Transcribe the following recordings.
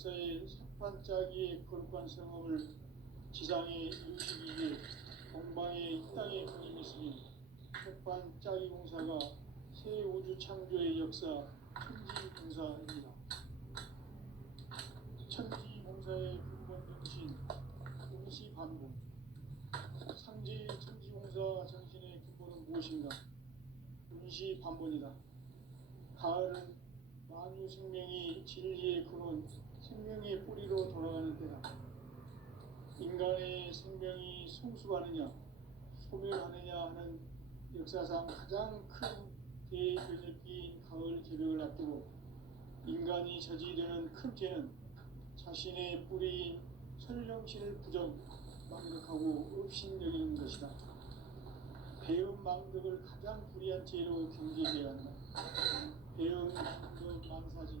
역사의 석판짜기의 거룩한 성업을 지상에 이루시기 위해 동방의 이 땅에 군임했으니 석판짜기 공사가 새 우주 창조의 역사 천지공사입니다. 천지공사의 근본 정신 운시반본. 상지 천지공사 정신의 근본은 무엇인가? 운시반본이다. 가을은 만유 생명이 진리의 근원, 생명의 뿌리로 돌아가는 때다. 인간의 생명이 성숙하느냐, 소멸하느냐 하는 역사상 가장 큰 대변혁기인 가을 개벽을 앞두고 인간이 저지르는 큰 죄는 자신의 뿌리인 설령신을 부정, 망덕하고 업신여기는 것이다. 배은망덕을 가장 불의한 죄로 경계해야 한다. 배은망덕 망사진,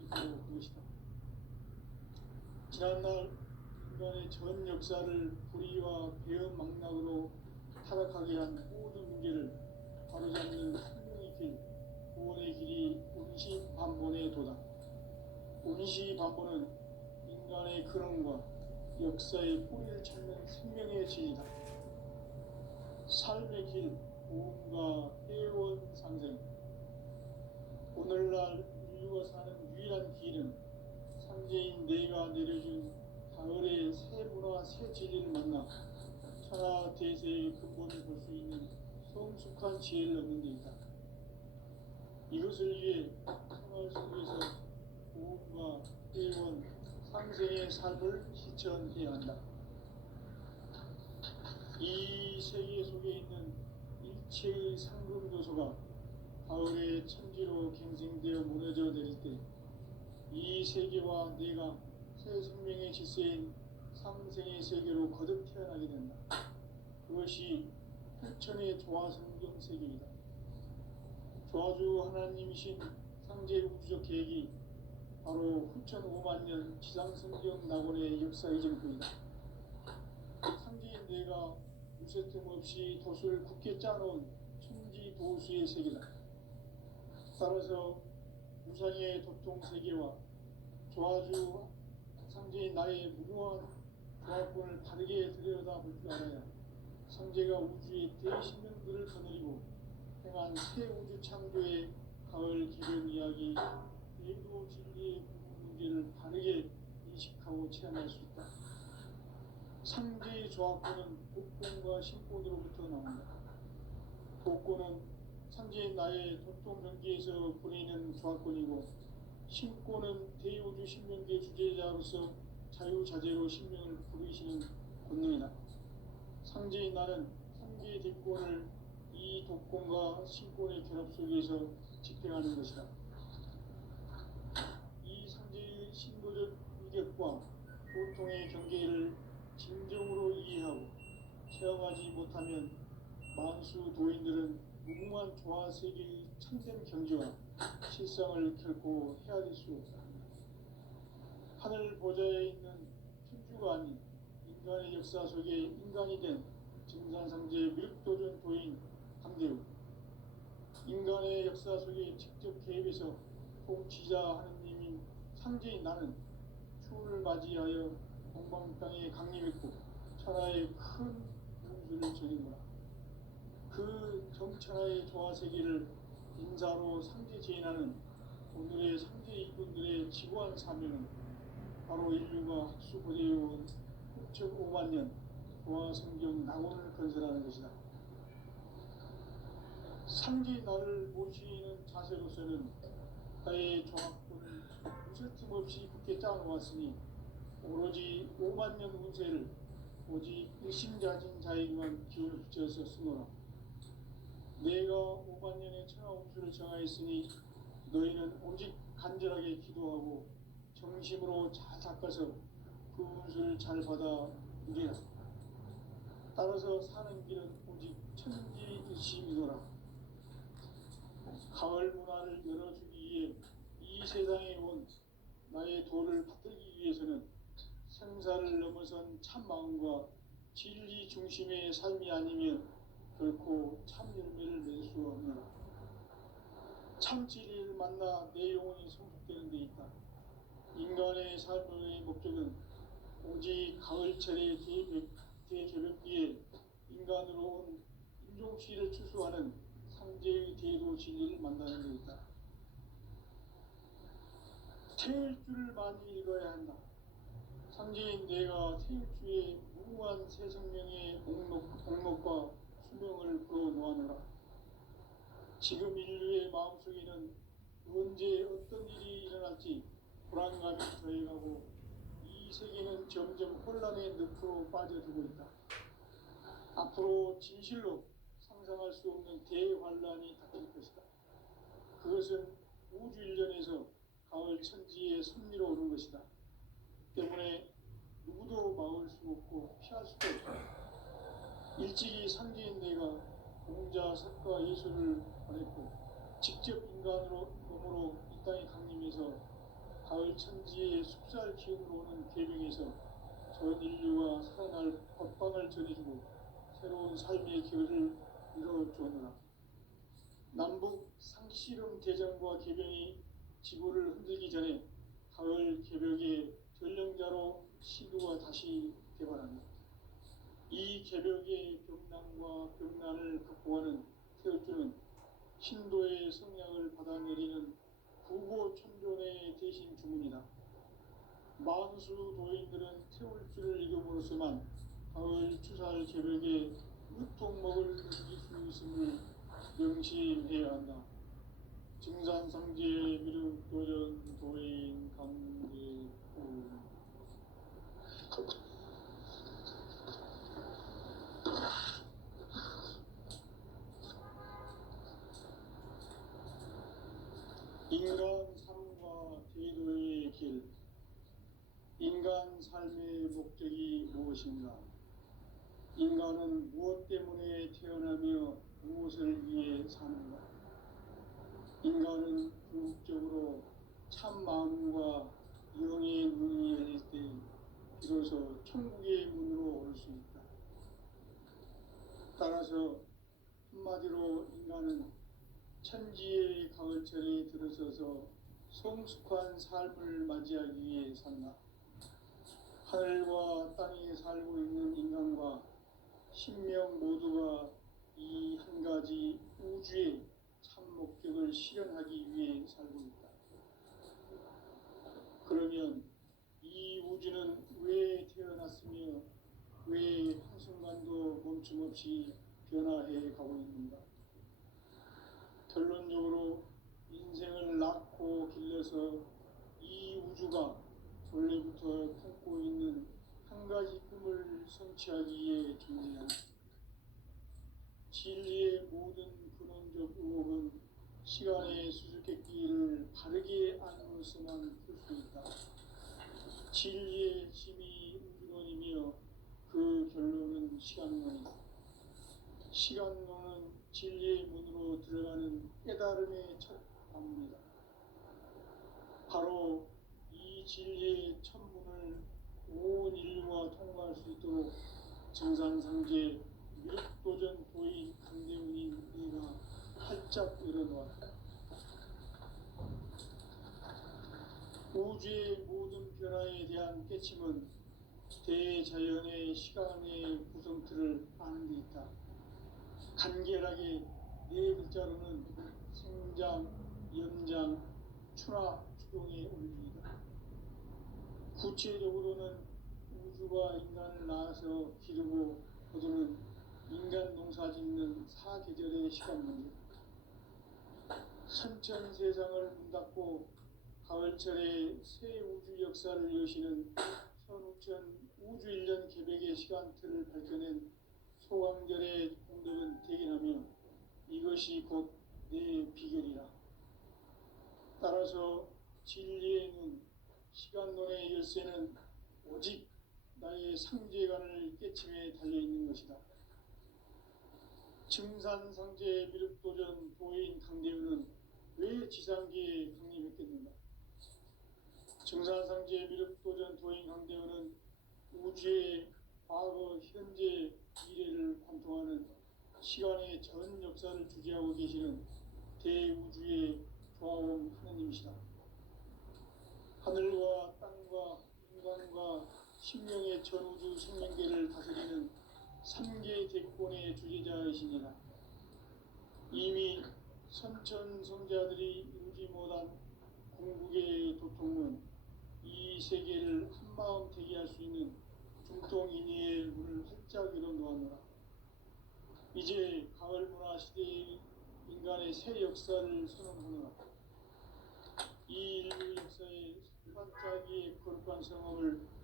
이 바로 그것이다. 지난날 인간의 전 역사를 불의와 배은망락으로 타락하게 한 모든 문제를 바로잡는 생명의 길, 구원의 길이 운시반본의 도다. 운시반본은 인간의 근원과 역사의 뿌리를 찾는 생명의 진이다. 삶의 길, 구원과 해원상생. 오늘날 인류가 사는 유일한 길은 상제인 내가 내려준 가을의 새 문화, 새 진리를 만나 천하 대세의 근본을 볼 수 있는 성숙한 지혜를 얻는 데 있다. 이것을 위해 생활 속에서 구원과 해원, 상생의 삶을 실천해야 한다. 이 세계 속에 있는 일체의 상금 요소가 가을의 천지로 갱생되어 무너져 내릴 때 이 세계와 내가 새 생명의 질서인 상생의 세계로 거듭 태어나게 된다. 그것이 펼천의 조화성경 세계이다. 조화주 하나님이신 상제 우주적 계획이 바로 후천 5만 년 지상성경 낙원의 역사의 정토이다. 상제인 내가 무쇠틈 없이 돛을 굳게 짜놓은 천지도수의 세계다. 따라서 무상의 도통 세계와 조화주 상제인 나의 무궁한 조화권을 바르게 들여다볼 줄 알아야 상제가 우주의 대신명들을 거느리고 행한 새 우주 창조의 가을 기변 이야기, 대도 진리의 문제를 바르게 인식하고 체험할 수 있다. 상제의 조화권은 복권과 신권으로부터 나온다. 복권은 상제인 나의 도통 경계에서 보내는 조화권이고, 신권은 대우주 신명계 주제자로서 자유자재로 신명을 부르시는 권능이다. 상제인 나는 상제의 대권을 이 독권과 신권의 결합 속에서 집행하는 것이다. 이 상제의 신도적 위격과 보통의 경계를 진정으로 이해하고 체험하지 못하면 만수 도인들은 무궁한 조화세계의 참된 경지와 실상을 결코 헤아릴 수 없다. 하늘 보좌에 있는 천주가 아닌 인간의 역사 속에 인간이 된 증산상제 미륵도전 도인 함대우, 인간의 역사 속에 직접 개입해서 통치자 하느님인 상제인 나는 추운을 맞이하여 동방 땅에 강림했고 천하의 큰 운수를 전인노라. 그 정천하의 조화세계를 인사로 상제 제인하는 오늘의 상제 이분들의 지구한 사명은 바로 인류가 학수고대해온 6,5만 년 조화성경 낙원을 건설하는 것이다. 상제 나를 모시는 자세로서는 나의 조합권을 무쇠틈 없이 굳게 짜놓았으니 오로지 5만 년 운세를 오직 일심자진 자에게만 기운을 붙여서 쓰노라. 내가 5만 년의 천하 운수를 정하였으니 너희는 오직 간절하게 기도하고 정심으로 잘 닦아서 그 운수를 잘 받아 누리라. 따라서 사는 길은 오직 천지일심이노라. 가을 문화를 열어주기 위해 이 세상에 온 나의 도를 받들기 위해서는 생사를 넘어선 참마음과 진리 중심의 삶이 아니면 결코 참 열매를 낼 수 없노라. 참 진리를 만나 내 영혼이 성숙되는 데 있다. 인간의 인간의 삶의 목적은 오직 가을철의 대개벽기에 인간으로 온 인종시를 추수하는 상제의 대도 진리를 만나는 것이다. 태일 줄을 많이 읽어야 한다. 상제인 내가 태일주의 무궁한 새 생명의 목록과 수명을 풀어놓아노라. 지금 인류의 마음속에는 언제 어떤 일이 일어날지 불안감이 더해가고 이 세계는 점점 혼란의 늪으로 빠져들고 있다. 앞으로 진실로 상상할 수 없는 대환란이 닥칠 것이다. 그것은 우주 일련에서 가을 천지의 섭리로 오는 것이다. 때문에 누구도 막을 수 없고 피할 수도 없다. 일찍이 상제인 내가 공자, 석가, 예수를 보냈고 직접 인간으로 몸으로 이 땅에 강림해서 가을 천지의 숲살 기운으로 오는 계명에서 전 인류가 살아날 법방을 전해주고 새로운 삶의 결을 이뤄주었노라. 남북 상씨름 대전과 개병이 지구를 흔들기 전에 가을 개벽의 전령자로 시도가 다시 개발합니다. 이 개벽의 병난과 병난을 극복하는 태울주는 신도의 성량을 받아내리는 구고천존의 대신 주문이다. 만수 도인들은 태울주를 읽음으로써만 가을 추살 개벽의 유통목을 느낄 수 있음을 명심해야 한다. 증산상제 미륵 도전 도인 강제구 인간 삶과 제도의 길. 인간 삶의 목적이 무엇인가? 인간은 무엇 때문에 태어나며 무엇을 위해 사는가? 인간은 궁극적으로 참 마음과 영의 문이 열릴 때 비로소 천국의 문으로 올 수 있다. 따라서 한마디로 인간은 천지의 가을철에 들어서서 성숙한 삶을 맞이하기 위해 산다. 하늘과 땅에 살고 있는 인간과 신명 모두가 이 한 가지 우주의 참 목적을 실현하기 위해 살고 있다. 그러면 이 우주는 왜 태어났으며 왜 한순간도 멈춤 없이 변화해 가고 있는가? 결론적으로 인생을 낳고 길러서 이 우주가 원래부터 품고 있는 한 가지 꿈을 성취하기 위해 존재한다. 진리의 모든 근원적 의혹은 시간의 수수께끼를 바르게 안으로서만 풀 수 있다. 진리의 힘이 우주론이며 그 결론은 시간론이다. 시간론은 진리의 문으로 들어가는 깨달음의 첫 방문이다. 바로 이 진리의 첫 문을 온 인류가 통과할 수 있도록 증산상제 미륵도전 도인 강대훈인 네가 활짝 열어놓았다. 우주의 모든 변화에 대한 깨침은 대자연의 시간의 구성틀을 아는 데 있다. 간결하게 네 글자로는 생장, 연장, 추나 추동의 원리이다. 구체적으로는 우주가 인간을 낳아서 기르고 거두는 인간 농사 짓는 사계절의 시간 문제. 선천 세상을 문 닫고 가을철에 새 우주 역사를 여시는 선우천 우주 일년 개벽의 시간틀을 밝혀낸 소강절의 공덕은 대견하며 이것이 곧 내 비결이라. 따라서 진리의 눈, 시간론의 열쇠는 오직 나의 상제관을 깨침에 달려있는 것이다. 증산상제 미륵도전 도인 강대훈은 왜 지상계에 강림했겠는가? 증산상제 미륵도전 도인 강대훈은 우주의 과거, 현재, 미래를 관통하는 시간의 전 역사를 주재하고 계시는 대우주의 조화원 하느님이시다. 하늘과 땅과 신명의 전우주 생명계를 다스리는 3개 대권의 주제자이시니라. 이미 선천성자들이 이루지 못한 궁극의 도통은 이 세계를 한마음 되게 할 수 있는 중통인의의 문을 활짝 열어놓았노라. 이제 가을 문화 시대의 인간의 새 역사를 선언하노라. 이 인류 역사의 반짝이의 거룩한 성험을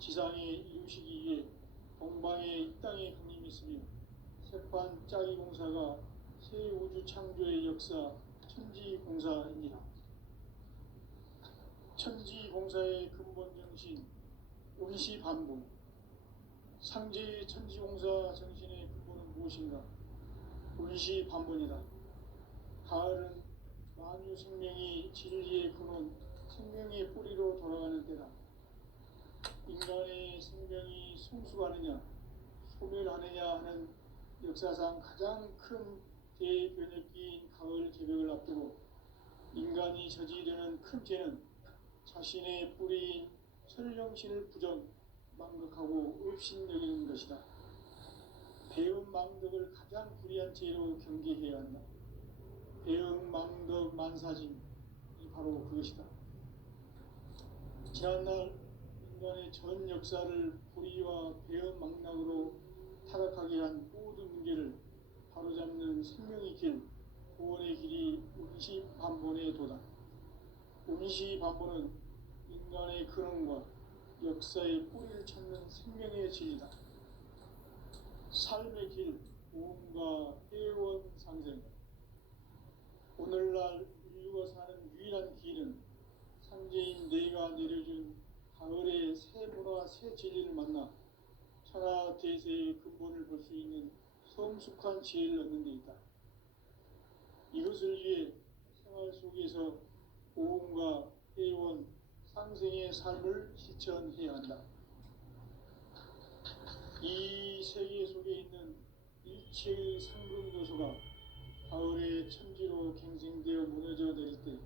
지상에 이루시기 위해 동방의 이 땅에 강림했으며 세판 짜기 공사가 새 우주 창조의 역사 천지공사입니다. 천지공사의 근본 정신 운시반복. 상제의 천지공사 정신의 근본은 무엇인가? 운시반복이다. 가을은 만유 생명이 진리의 근원, 생명의 뿌리로 돌아가는 때다. 인간의 생명이 성숙하느냐, 소멸하느냐 하는 역사상 가장 큰 대변혁기인 가을 개벽을 앞두고 인간이 저지르는 큰 죄는 자신의 뿌리인 설령신을 부정, 망극하고 업신여기는 것이다. 배은망덕을 가장 불의한 죄로 경계해야 한다. 배은망덕 만사진이 바로 그것이다. 지난날 인간의 전 역사를 불의와 배은망락으로 타락하게 한 모든 문제를 바로잡는 생명의 길, 구원의 길이 운시반본의 도다. 운시반본은 인간의 근원과 역사의 뿌리를 찾는 생명의 진리다. 삶의 길, 모험과 회원 상생. 오늘날 인류가 사는 유일한 길은 상제인 내가 내려준 가을의 새 문화, 새 진리를 만나 천하 대세의 근본을 볼 수 있는 성숙한 지혜를 얻는 데 있다. 이것을 위해 생활 속에서 모험과 회원, 상생의 삶을 실천해야 한다. 이 세계 속에 있는 일체의 상급 요소가 가을의 천지로 갱생되어 무너져 내릴 때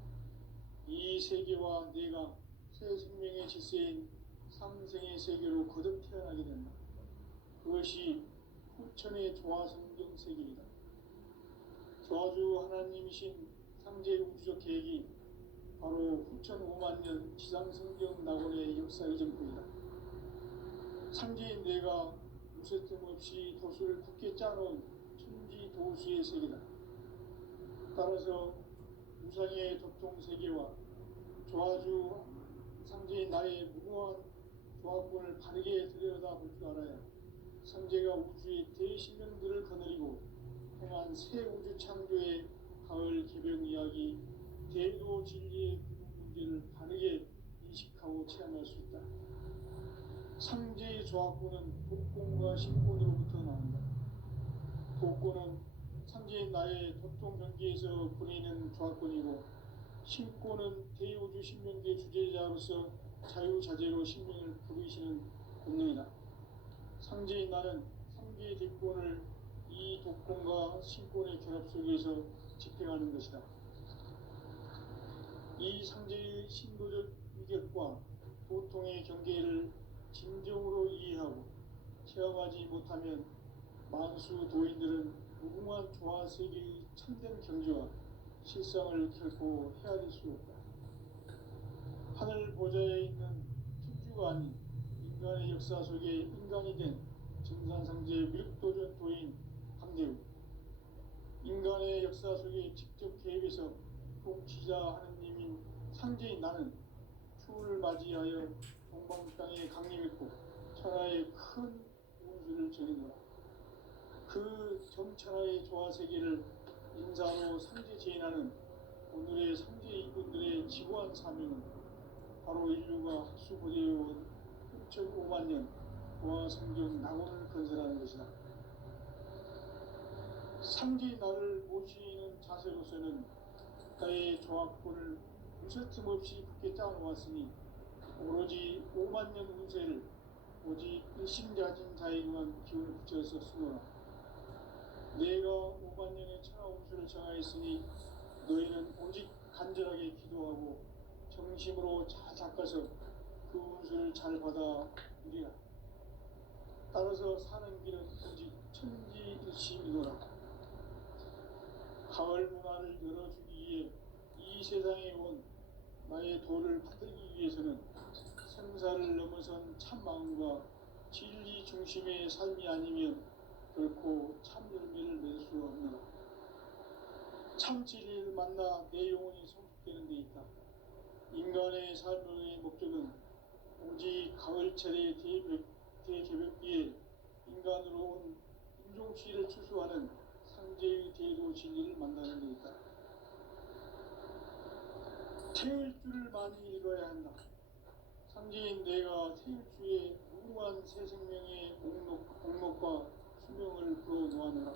이 세계와 내가 새 생명의 질서인 상생의 세계로 거듭 태어나게 된다. 그것이 후천의 조화성경 세계이다. 조화주 하나님이신 상제 우주적 계획이 바로 후천 5만 년 지상성경 낙원의 역사 이전부이다. 상제인 내가 무쇠 틈 없이 도수를 굳게 짜놓은 천지 도수의 세계다. 따라서 우상의 도통 세계와 조화주 상제인 나의 무모한 조합권을 바르게 들여다볼 줄 알아야 상제가 우주의 대신령들을 거느리고 행한 새 우주 창조의 가을 개벽 이야기, 대도 진리의 문제를 바르게 인식하고 체험할 수 있다. 상제의 조합권은 독권과 신권으로부터 나온다. 독권은 상제인 나의 도통 경계에서 부리는 조합권이고, 신권은 대우주 신명계 주제자로서 자유자재로 신명을 부르시는 본능이다. 상제인 나는 3개의 대권을 이 독권과 신권의 결합 속에서 집행하는 것이다. 이 상제의 신도적 위격과 도통의 경계를 진정으로 이해하고 체험하지 못하면 만수 도인들은 무궁한 조화세계의 참된 경지와 실상을 결코 헤아릴 수 없다. 하늘 보좌에 있는 천주가 아닌 인간의 역사 속에 인간이 된 증산상제 밀도전 도인 강대우, 인간의 역사 속에 직접 개입해서 통치자 하느님인 상제인 나는 추을 맞이하여 동방 땅에 강림했고 천하의 큰 운수를 전해노라. 그 정천하의 조화세계를 인사로 상제 제인하는 오늘의 상제 이분들의 지구한 사명은 바로 인류가 학수고대해온 6,5만 년 조화성경 낙원을 건설하는 것이다. 상제 나를 모시는 자세로서는 나의 조합권을 무쇠틈 없이 굳게 짜놓았으니 오로지 5만 년 운세를 오직 일심자진 자에게만 기운을 붙여서 쓰노라. 내가 5만 년의 천하 운수를 정하였으니 너희는 오직 간절하게 기도하고 정심으로 잘 닦아서 그 운수를 잘 받아들이라. 따라서 사는 길은 오직 천지일심이노라. 가을 문화를 열어주기 위해 이 세상에 온 나의 도를 받들기 위해서는 생사를 넘어선 참마음과 진리 중심의 삶이 아니면 결코 참 열매를 맺을 수 없노라. 참 진리를 만나 내 영혼이 성숙되는 데 있다. 인간의 삶의 목적은 오직 가을철의 대개벽기에 인간으로 온 인종치를 추수하는 상제의 대도 진리를 만나는 데 있다. 태울 줄을 많이 읽어야 한다. 상제인 내가 태울주의 무궁한 새 생명의 공목과 수명을 불어놓아노라.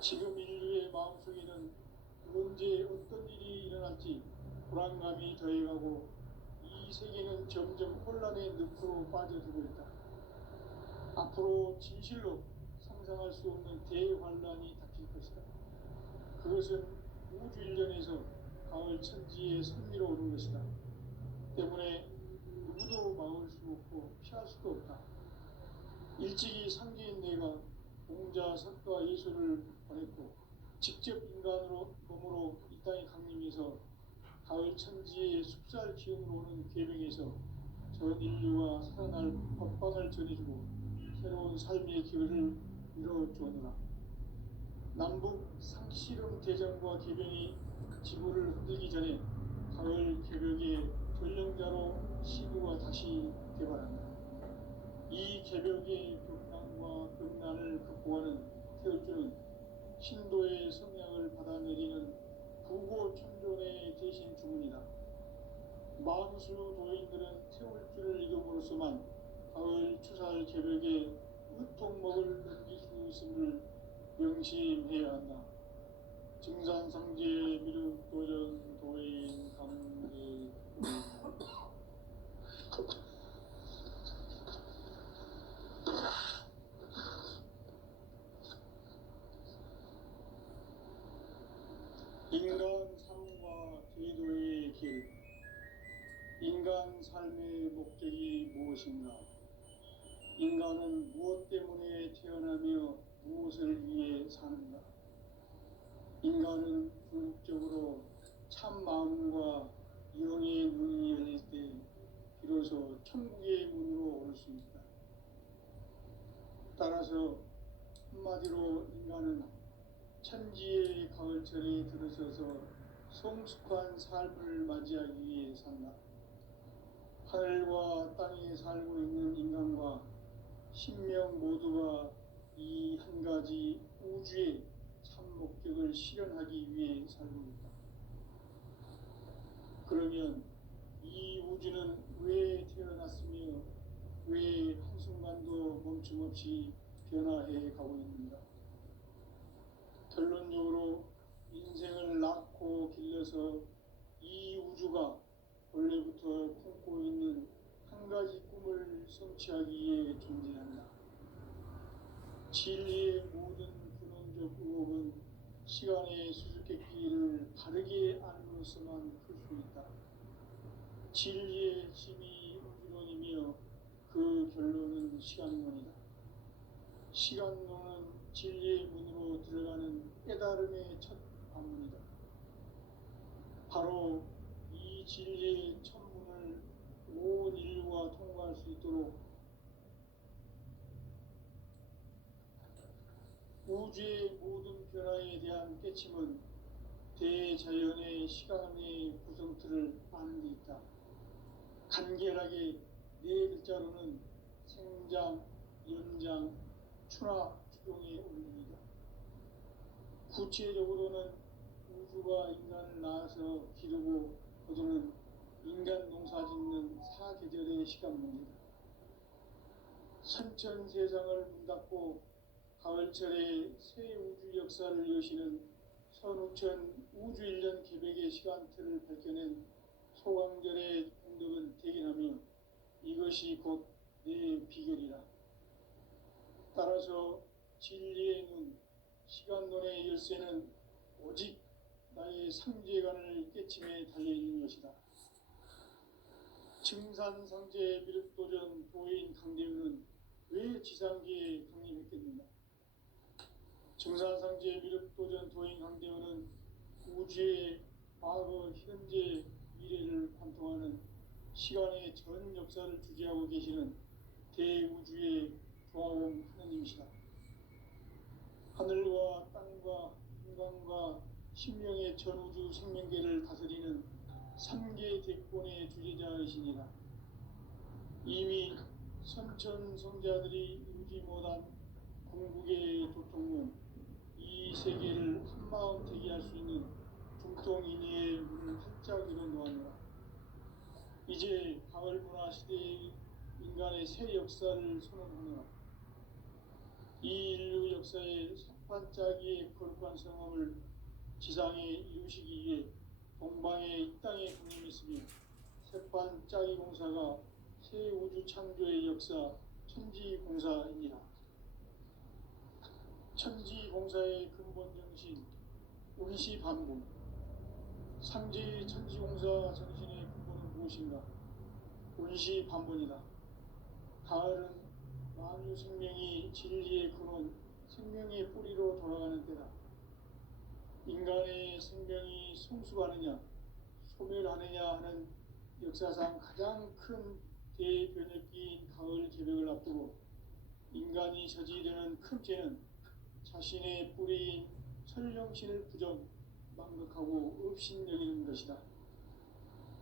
지금 인류의 마음속에는 언제 어떤 일이 일어날지 불안감이 더해가고 이 세계는 점점 혼란의 늪으로 빠져들고 있다. 앞으로 진실로 상상할 수 없는 대환란이 닥칠 것이다. 그것은 우주 일련에서 가을 천지에 선미로 오는 것이다. 때문에 누구도 막을 수 없고 피할 수도 없다. 일찍이 상제인 내가 공자, 석가, 예수를 보냈고 직접 인간으로 몸으로 이 땅에 강림해서 가을 천지의 숲살 기운으로 오는 계명에서 전 인류가 살아날 법방을 전해주고 새로운 삶의 기회를 이뤄주었노라. 남북 상씨름 대전과 계명이 지구를 흔들기 전에 가을 개벽의 전령자로 시구가 다시 개발한다. 이 개벽의 벽난과 벽난을 극복하는 태울주는 신도의 성향을 받아내리는 부고천존의 대신 주문이다. 만수 도인들은 태울주를 이름으로서만 가을 추살 개벽에 으통먹을 넘길 수 있음을 명심해야 한다. 증산상제 미륵도전 도인 감계 인간 삶과 제도의 길. 인간 삶의 목적이 무엇인가? 인간은 무엇 때문에 태어나며 무엇을 위해 사는가? 인간은 궁극적으로 참 마음과 영의 문이 열릴 때 비로소 천국의 문으로 오를 수 있다. 따라서 한마디로 인간은 천지의 가을철에 들어서서 성숙한 삶을 맞이하기 위해 산다. 하늘과 땅에 살고 있는 인간과 신명 모두가 이 한 가지 우주의 참 목적을 실현하기 위해 살고 있다. 그러면 이 우주는 왜 태어났으며 왜 한순간도 멈춤없이 변화해 가고 있는가? 결론적으로 인생을 낳고 길러서 이 우주가 원래부터 품고 있는 한 가지 꿈을 성취하기 위해 존재한다. 진리의 모든 근원적 의혹은 시간의 수수께끼를 바르게 알므로서만 풀 수 있다. 진리의 힘이 우주론이며 그 결론은 시간론이다. 시간론은 진리의 문으로 들어가는 깨달음의 첫 관문이다. 바로 이 진리의 천문을 온 인류가 통과할 수 있도록 우주의 모든 변화에 대한 깨침은 대자연의 시간의 구성틀을 아는 데 있다. 간결하게 네 글자로는 생장, 연장, 추나 추동의 원리이다. 구체적으로는 우주가 인간을 낳아서 기르고 거두는 인간 농사 짓는 사계절의 시간문이다. 선천 세상을 문 닫고 가을철에 새 우주 역사를 여시는 선우천 우주일년 개백의 시간틀을 밝혀낸 소강절의 공덕은 대견하며 이것이 곧 내 비결이라. 따라서 진리의 눈, 시간론의 열쇠는 오직 나의 상제관을 깨침에 달려있는 것이다. 증산상제 미륵도전 도인 강대우는 왜 지상기에 강림했겠는가? 증산상제 미륵도전 도인 강대우는 우주의 과거, 현재, 미래를 관통하는 시간의 전 역사를 주재하고 계시는 대우주의 조화원 하느님이시다. 하늘과 땅과 인간과 신명의 전우주 생명계를 다스리는 삼계 대권의 주재자이시니라. 이미 선천성자들이 이루지 못한 궁극의 도통문, 이 세계를 한마음 되게 할 수 있는 중통인의의 문을 활짝 열어놓았노라. 이제 가을 문화 시대의 인간의 새 역사를 선언하노라. 이 인류 역사의 석판짜기의 거룩한 성함을 지상에 이루시기 위해 동방의 이 땅에 강림했으며 석판짜기 공사가 새 우주 창조의 역사 천지공사이니라. 천지공사의 근본 정신 운시반복. 상제의 천지공사 정신의 근본은 무엇인가? 운시반복이다. 가을은 만유 생명이 진리의 근원, 생명의 뿌리로 돌아가는 때다. 인간의 생명이 성숙하느냐, 소멸하느냐 하는 역사상 가장 큰 대변혁기인 가을 개벽을 앞두고 인간이 저지르는 큰 죄는 자신의 뿌리인 설령신을 부정, 망덕하고 업신여기는 것이다.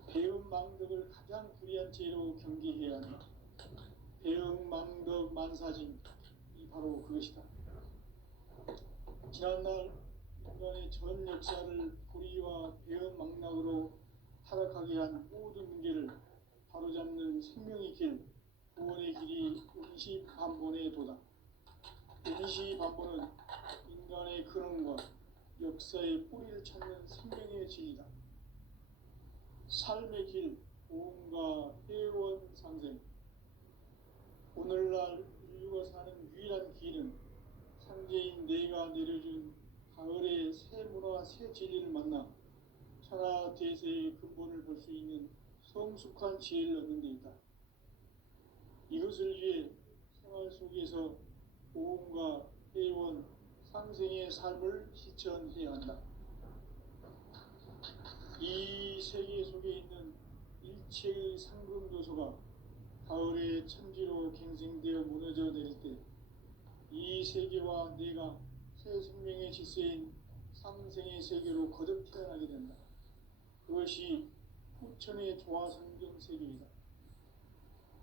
배음 망덕을 가장 불의한 죄로 경계해야 한다. 배음 망덕 만사진, 이 바로 그것이다. 지난날 인간의 전 역사를 불의와 배음 망락으로 타락하게 한 모든 문제를 바로잡는 생명의 길, 구원의 길이 운시반본의 도다. 운시반본은 인간의 근원과 역사의 뿌리를 찾는 생명의 진리다. 삶의 길, 보험과 회원 상생. 오늘날 인류가 사는 유일한 길은 상제인 내가 내려준 가을의 새 문화, 새 진리를 만나 천하 대세의 근본을 볼 수 있는 성숙한 지혜를 얻는 데 있다. 이것을 위해 생활 속에서 보험과 회원, 상생의 삶을 실천해야 한다. 이 세계 속에 있는 일체의 상금 요소가 가을의 천지로 갱생되어 무너져 내릴 때 이 세계와 내가 새 생명의 질서인 상생의 세계로 거듭 태어나게 된다. 그것이 후천의 조화성경 세계이다.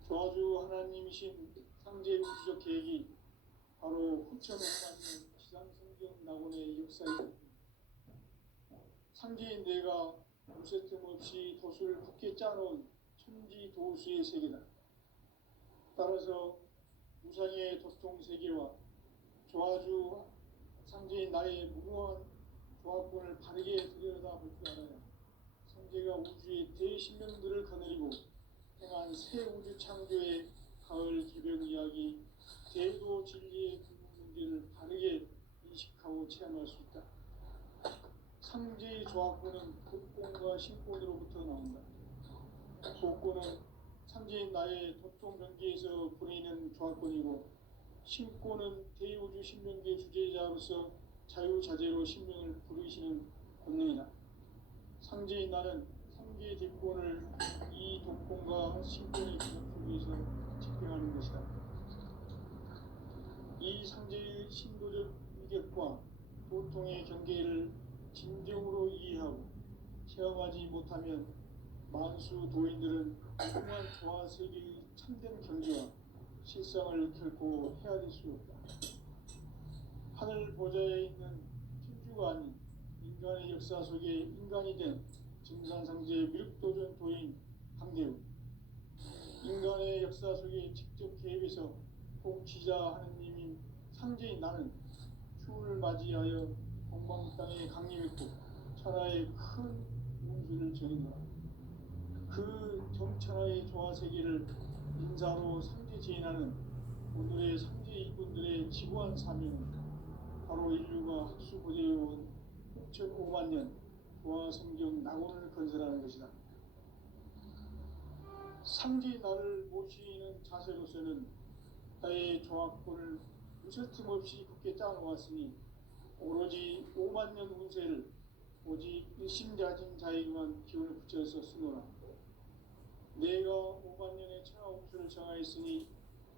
조화주 하나님이신 상제 우주적 계획이 바로 후천에 맞는 지상성경 낙원의 역사이다. 상제인 내가 무쇠 틈 없이 도수를 굳게 짜놓은 천지도수의 세계다. 따라서 무상의 도통 세계와 조화주 상제인 나의 무모한 조합권을 바르게 들여다볼 줄 알아야 상제가 우주의 대신명들을 거느리고 행한 새 우주 창조의 가을 개벽 이야기, 대도 진리의 근본 문제를 바르게 인식하고 체험할 수 있다. 상제의 조합권은 복권과 신권으로부터 나온다. 복권은 상제인 나의 도통 경계에서 보내는 조합권이고, 신권은 대우주 신명계 주제자로서 자유자재로 신명을 부르시는 권능이다. 상제인 나는 상계 대권을 이 독권과 신권의 기능을 위해서 집행하는 것이다. 이 상제의 신도적 위격과 도통의 경계를 진정으로 이해하고 체험하지 못하면 만수 도인들은 무궁한 조화 세계의 참된 경지와 실상을 결코 헤아릴 수 없다. 하늘 보좌에 있는 천주가 아닌 인간의 역사 속에 인간이 된 증산상제 미륵도전 도인 강대우. 인간의 역사 속에 직접 개입해서 통치자 하느님인 상제인 나는 추운을 맞이하여 동방 땅에 강림했고 천하의 큰 운수를 전했노라. 그 정천하의 조화 세계를 인사로 상제 제인하는 오늘의 상제 이분들의 지구한 사명은 바로 인류가 학수 보존해온 6,500년 조화 성경 낙원을 건설하는 것이다. 상지 나를 모시는 자세로서는 나의 종합권을 무설틈 없이 굳게 짜놓았으니 오로지 5만 년 운세를 오직 일심자진 자에게만 기운을 붙여서 쓰노라. 내가 5만 년의 천하 운수를 정하였으니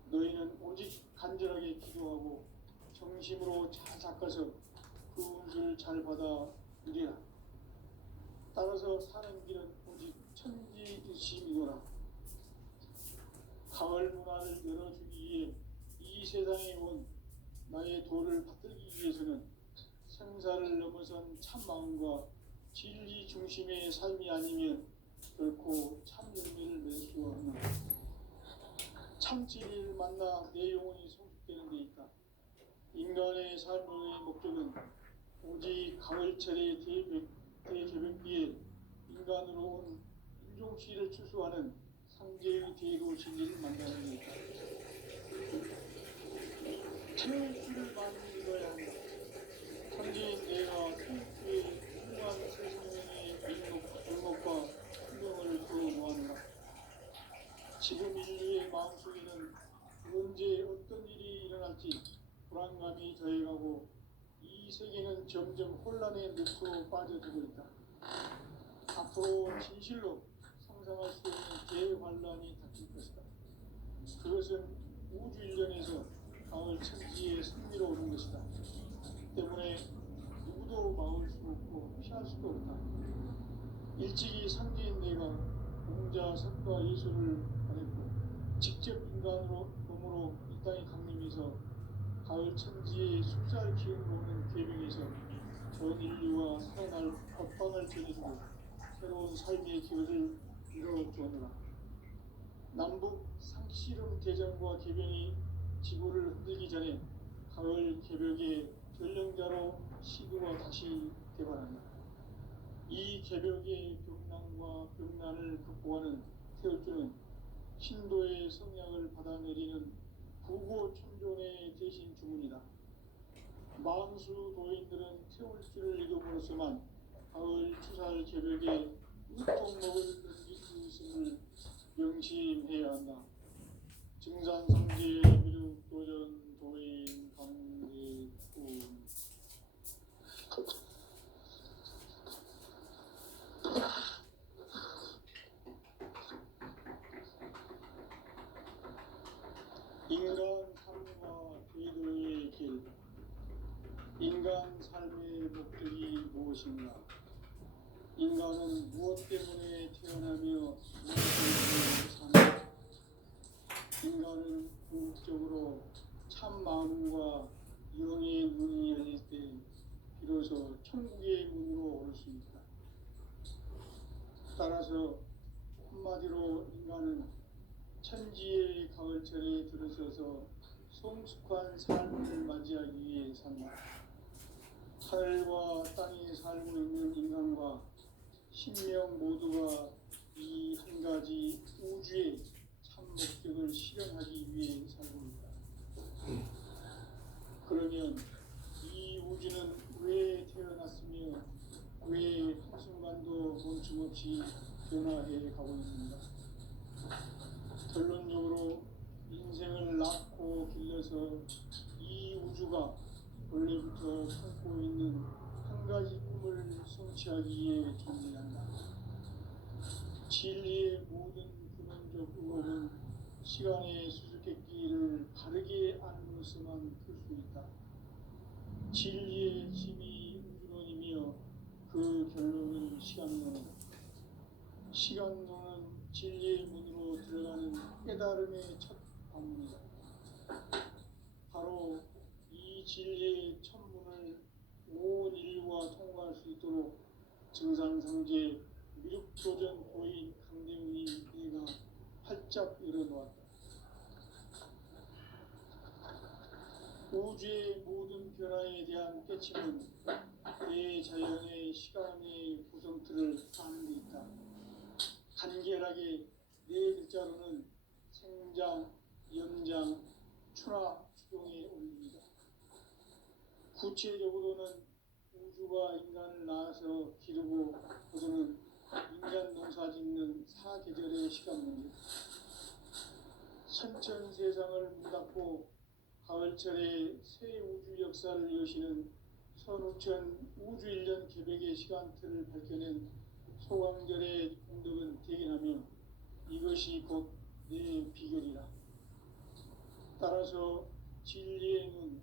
너희는 오직 간절하게 기도하고 정심으로 잘 닦아서 그 운수를 잘 받아 누리라. 따라서 사는 길은 오직 천지일심이노라. 가을 문화를 열어주기 위해 이 세상에 온 나의 도를 받들기 위해서는 생사를 넘어선 참마음과 진리 중심의 삶이 아니면 결코 참 열매를 맺을 수 없는 참 진리를 만나 내 영혼이 성숙되는 데 있다. 인간의 삶의 목적은 오직 가을철의 대개벽기에 인간으로 온 인종시를 추수하는 상제의 대도 진리를 만나는 데 있다. 태울줄을 많이 읽어야 한다. 선지인 내가 태울줄의 훌륭한 세상의 민목과 풍경을 두어 모았노라. 지금 인류의 마음속에는 언제 어떤 일이 일어날지 불안감이 더해가고 이 세계는 점점 혼란의 늪으로 빠져들고 있다. 앞으로 진실로 상상할 수 없는 대환란이 닥칠 것이다. 그것은 우주 일련에서 가을 천지의 승리로 오는 것이다. 때문에 누구도 막을 수 없고 피할 수도 없다. 일찍이 상제인 내가 공자, 석가, 예술을 가렸고 직접 인간으로 몸으로 이 땅에 강림해서 가을 천지의 숫살 기운으로 오는 계명에서 전 인류와 살아날 법방을 전해주고 새로운 삶의 기회를 이뤄주었노라. 남북 상씨름 대전과 개병이 지구를 흔들기 전에 가을 개벽의 전령자로 시구가 다시 개발한다. 이 개벽의 병난과 병난을 극복하는 태울주는 신도의 성약을 받아내리는 구고천존의 대신 주문이다. 만수 도인들은 태울주를 읽음으로써만 가을 추살 개벽에 우통목을 넘길 수 있음을 명심해야 한다. 증산상제 미륵 도전 도인 강대군 인간 삶과 제도의 길. 인간 삶의 목적이 무엇인가? 인간은 무엇 때문에 태어나며 무엇 때문에 사는가? 인간은 궁극적으로 참 마음과 영의 문이 열릴 때 비로소 천국의 문으로 올 수 있다. 따라서 한마디로 인간은 천지의 가을철에 들어서서 성숙한 삶을 맞이하기 위해 산다. 하늘과 땅에 살고 있는 인간과 신명 모두가 이 한 가지 우주의 참 목적을 실현하기 위해 살고 있다. 그러면 이 우주는 왜 태어났으며 왜 한순간도 멈춤없이 변화해 가고 있는가? 결론적으로 인생을 낳고 길러서 이 우주가 원래부터 품고 있는 한 가지 꿈을 성취하기 위해 존재한다. 진리의 모든 근원적 의혹은 시간의 수수께끼를 바르게 안으로서만 풀 수 있다. 진리의 힘이 우주론이며 그 결론은 시간론이다. 시간론은 진리의 문으로 들어가는 깨달음의 첫 방문이다. 바로 이 진리의 천문을 온 인류가 통과할 수 있도록 증산상제 미륵도전 도인 강대훈이 내가 활짝 열어놓았다. 우주의 모든 변화에 대한 깨침은 대자연의 시간의 구성틀을 아는 데 있다. 간결하게 네 글자로는 생장, 연장, 추나, 추종에 올립니다. 구체적으로는 우주가 인간을 낳아서 기르고 거두는 인간 농사 짓는 사계절의 시간 문제, 선천 세상을 문닫고 가을철에 새 우주 역사를 여시는 선우천 우주일년 개백의 시간틀을 밝혀낸 소강절의 공덕은 대견하며 이것이 곧 내 비결이라. 따라서 진리의 눈,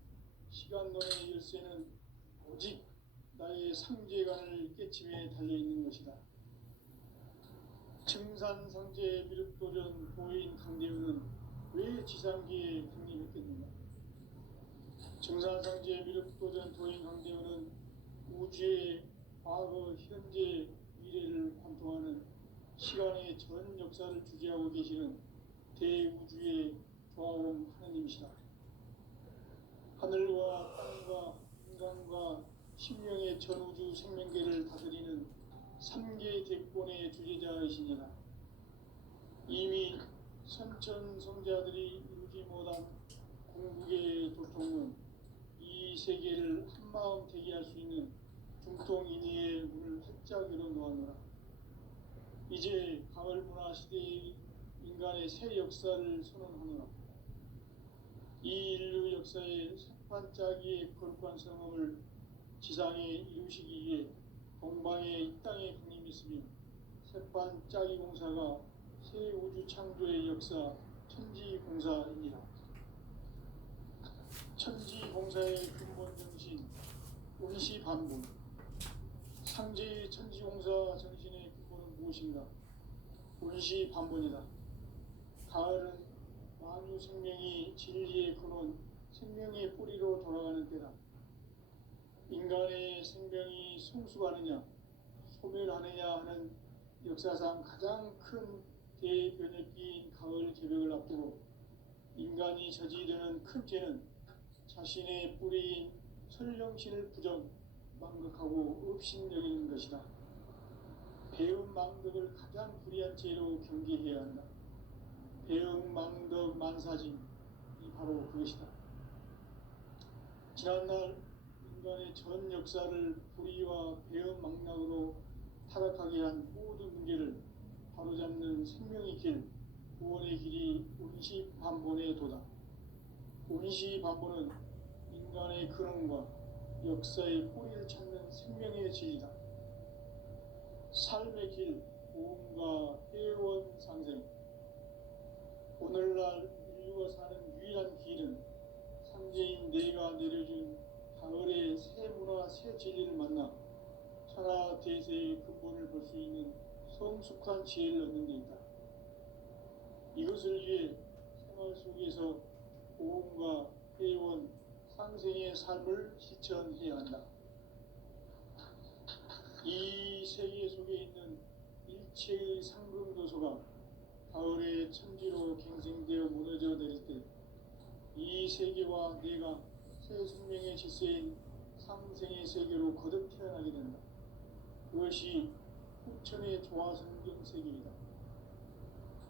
시간론의 열쇠는 오직 나의 상제관을 깨침에 달려있는 것이다. 증산상제 미륵도전 도인 강대우는 왜 지상기에 강림했겠는가? 증산상제 미륵도전 도인 강대우는 우주의 과거, 현재, 미래를 관통하는 시간의 전 역사를 주재하고 계시는 대우주의 조화원 하느님이시다. 하늘과 땅과 인간과 신명의 전우주 생명계를 다스리는 삼계 대권의 주제자이시니라. 이미 선천성자들이 이루지 못한 궁극의 도통은 이 세계를 한마음 되게 할 수 있는 중통인의의 문을 활짝 열어놓았노라. 이제 가을 문화 시대의 인간의 새 역사를 선언하노라. 이 인류 역사의 색반짜기의 거룩한 성험을 지상에 이루시기 위해 동방의 이 땅에 강림했으며 색반짜기 공사가 새 우주 창조의 역사 천지공사입니다. 천지공사의 근본 정신 운시반본, 상제의 천지공사 정신의 근본은 무엇인가? 운시반본이다. 가을은 만유 생명이 진리의 근원, 생명의 뿌리로 돌아가는 때다. 인간의 생명이 성숙하느냐, 소멸하느냐 하는 역사상 가장 큰 대변혁기인 가을 개벽을 앞두고 인간이 저지르는 큰 죄는 자신의 뿌리인 설령신을 부정, 망극하고 업신여기는 것이다. 배음 망덕을 가장 불의한 죄로 경계해야 한다. 배음 망덕 만사짐이 바로 그것이다. 지난날 인간의 전 역사를 불의와 배음 망락으로 타락하게 한 모든 문제를 바로잡는 생명의 길, 구원의 길이 운시반본의 도다. 운시반본은 인간의 근원과 역사의 뿌리를 찾는 생명의 진리다. 삶의 길, 고음과 회원 상생. 오늘날 인류가 사는 유일한 길은 상제인 내가 내려준 가을의 새 문화, 새 진리를 만나 천하 대세의 근본을 볼 수 있는 성숙한 지혜를 얻는 데 있다. 이것을 위해 생활 속에서 고음과 회원, 상생의 삶을 실천해야 한다. 이 세계 속에 있는 일체의 상금도서가 가을의 천지로 갱생되어 무너져 내릴 때 이 세계와 내가 새 생명의 질서인 상생의 세계로 거듭 태어나게 된다. 그것이 후천의 조화성경 세계이다.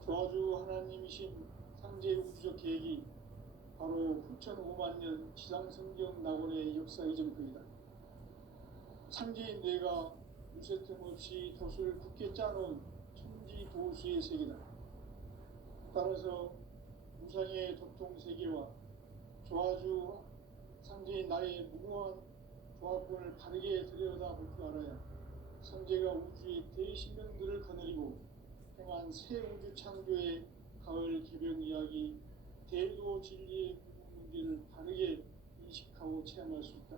조화주 하나님이신 상제 우주적 계획이 바로 후천 5만 년 지상성경 낙원의 역사 이전표이다. 상제인 내가 무쇠 틈 없이 돛을 굳게 짜놓은 천지도수의 세계다. 따라서 무상의 도통 세계와 조화주 상제인 나의 무궁한 조화권을 바르게 들여다볼 줄 알아야 상제가 우주의 대신명들을 거느리고 행한 새 우주 창조의 가을 개벽 이야기, 대도 진리의 구분 문제를 바르게 인식하고 체험할 수 있다.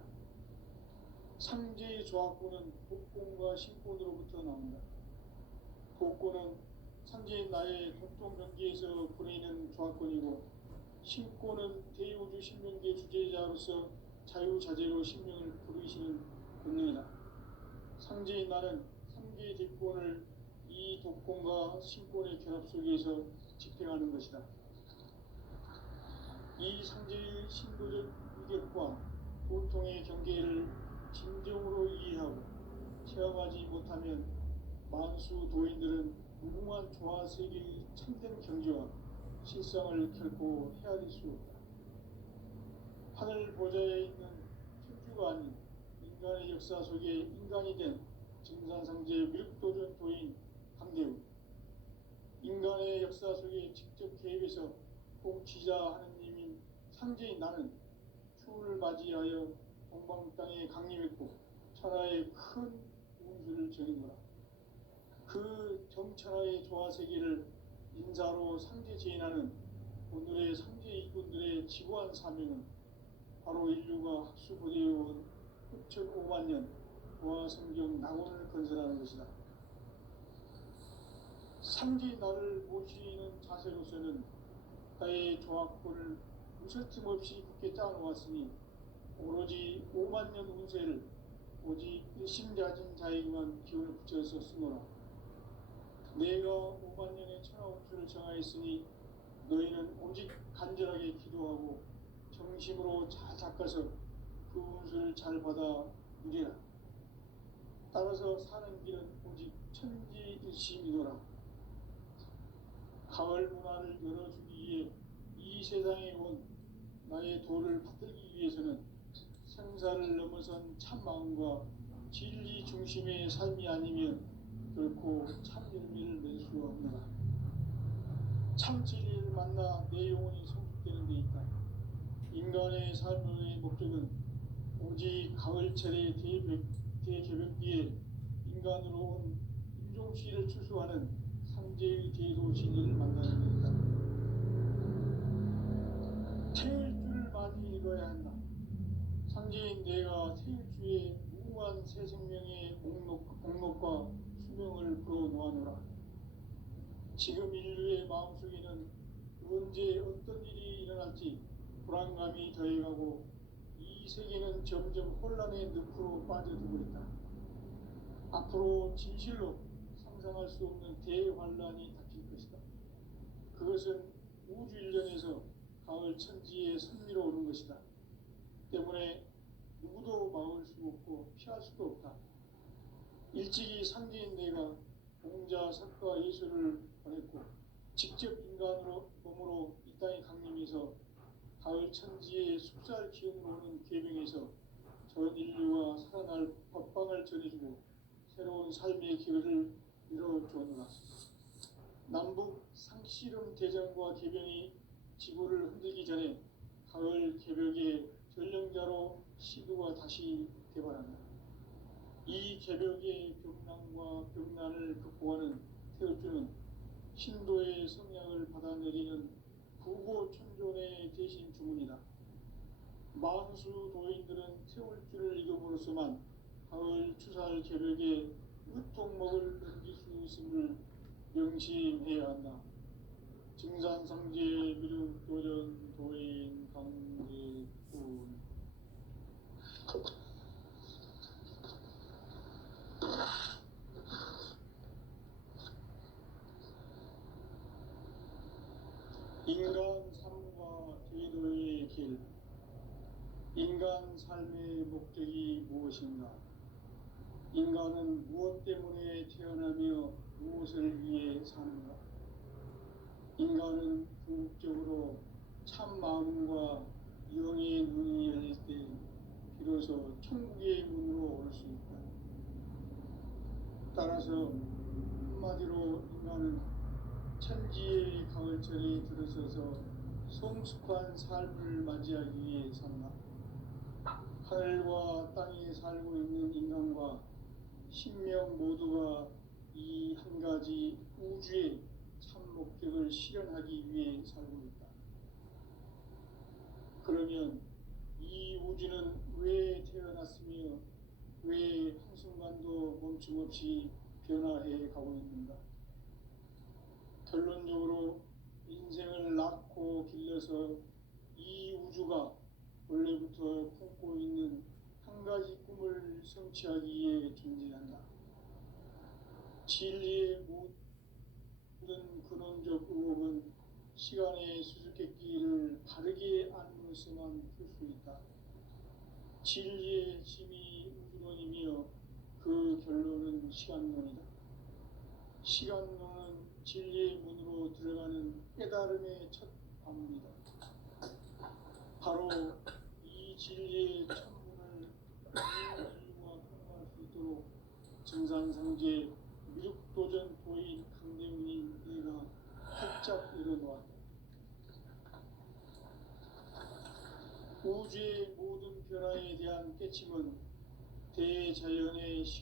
상제의 조화권은 복권과 신권으로부터 나온다. 복권은 상제인 나의 도통 경계에서 보내는 조화권이고, 신권은 대우주 신명계 주제자로서 자유자재로 신명을 부르시는 권능이다. 상제인 나는 3개의 대권을 이 독권과 신권의 결합 속에서 집행하는 것이다. 이 상제의 신도적 위격과 보통의 경계를 진정으로 이해하고 체험하지 못하면 만수 도인들은 무궁한 조화세계의 참된 경지와 실상을 결코 헤아릴 수 없다. 하늘 보좌에 있는 천주가 아닌 인간의 역사 속에 인간이 된 진산상제 미륵도전 도인 강대우. 인간의 역사 속에 직접 개입해서 통치자 하느님인 상제인 나는 추운을 맞이하여 동방 땅에 강림했고 천하의 큰 운수를 전이노라. 그 정천하의 조화세계를 인사로 상제 제인하는 오늘의 상제 이꾼들의 지구한 사명은 바로 인류가 학수고대해온 흡천 5만 년 조화성경 낙원을 건설하는 것이다. 상제 나를 모시는 자세로서는 나의 조화권을 무설틈 없이 굳게 짜놓았으니 오로지 5만 년 운세를 오직 일심자진 자에게만 기운을 붙여서 쓰노라. 내가 5만 년의 천하 운수를 정하였으니 너희는 오직 간절하게 기도하고 정심으로 잘 닦아서 그 운수를 잘 받아 누리라. 따라서 사는 길은 오직 천지일심이노라. 가을 문화를 열어주기 위해 이 세상에 온 나의 도를 받들기 위해서는 생사를 넘어선 참마음과 진리 중심의 삶이 아니면 결코 참열매를 맺을 수 없노라. 참 진리를 만나 내 영혼이 성숙되는 데 있다. 인간의 삶의 목적은 오직 가을철의 대개벽기에 인간으로 온 인종시를 추수하는 상제의 대도 진리를 만나는 데이다. 태일 주를 많이 읽어야 한다. 상제인 내가 태일주의 무궁한 새 생명의 목록과 수명을 풀어놓아노라. 지금 인류의 마음속에는 언제 어떤 일이 일어날지 불안감이 더해가고 이 세계는 점점 혼란의 늪으로 빠져들고 있다. 앞으로 진실로 상상할 수 없는 대환란이 닥칠 것이다. 그것은 우주 일련에서 가을 천지에 선미로 오는 것이다. 때문에 누구도 막을 수 없고 피할 수도 없다. 일찍이 상제인 내가 공자, 석가, 예수를 보냈고 직접 인간으로 몸으로 이 땅에 강림해서 가을 천지의 숲살 기운으로 오는 계명에서 전 인류와 살아날 법방을 전해주고 새로운 삶의 기회를 이뤄주었노라. 남북 상씨름 대전과 개병이 지구를 흔들기 전에 가을 개벽의 전령자로 시도가 다시 개발한다. 이 개벽의 병난과 병난을 극복하는 태울주는 신도의 성향을 받아내리는 구고천존의 대신 주문이다. 만수 도인들은 태울주를 읽음으로써만 가을 추살 개벽의 으통목을 넘길 수 있음을 명심해야 한다. 증산상제 미륵도전 도인 강제군. 인간 삶과 제도의 길. 인간 삶의 목적이 무엇인가? 인간은 무엇 때문에 태어나며 무엇을 위해 사는가? 인간은 궁극적으로 참 마음과 영의 눈이 열릴 때 비로소 천국의 문으로 올 수 있다. 따라서 한마디로 인간은 천지의 가을철에 들어서서 성숙한 삶을 맞이하기 위해 산다. 하늘과 땅에 살고 있는 인간과 신명 모두가 이 한 가지 우주의 참 목적을 실현하기 위해 살고 있다. 그러면 이 우주는 왜 태어났으며 왜 한순간도 멈춤없이 변화해 가고 있는가? 결론적으로 인생을 낳고 길러서 이 우주가 원래부터 품고 있는 한 가지 꿈을 성취하기 위해 존재한다. 진리의 모든 근원적 의혹은 시간의 수수께끼를 바르게 알므로서만 풀 수 있다. 진리의 힘이 우주론이며 그 결론은 시간론이다. 시간론은 진리의 문으로 들어가는 깨달음의 첫 관문이다. 바로 이 진리의 첫 문을 인류가 통과할 수 있도록 천상상제 미륵도전 도인 강대문인 내가 활짝 일어놓아 우주의 모든 변화에 대한 깨침은 대자연의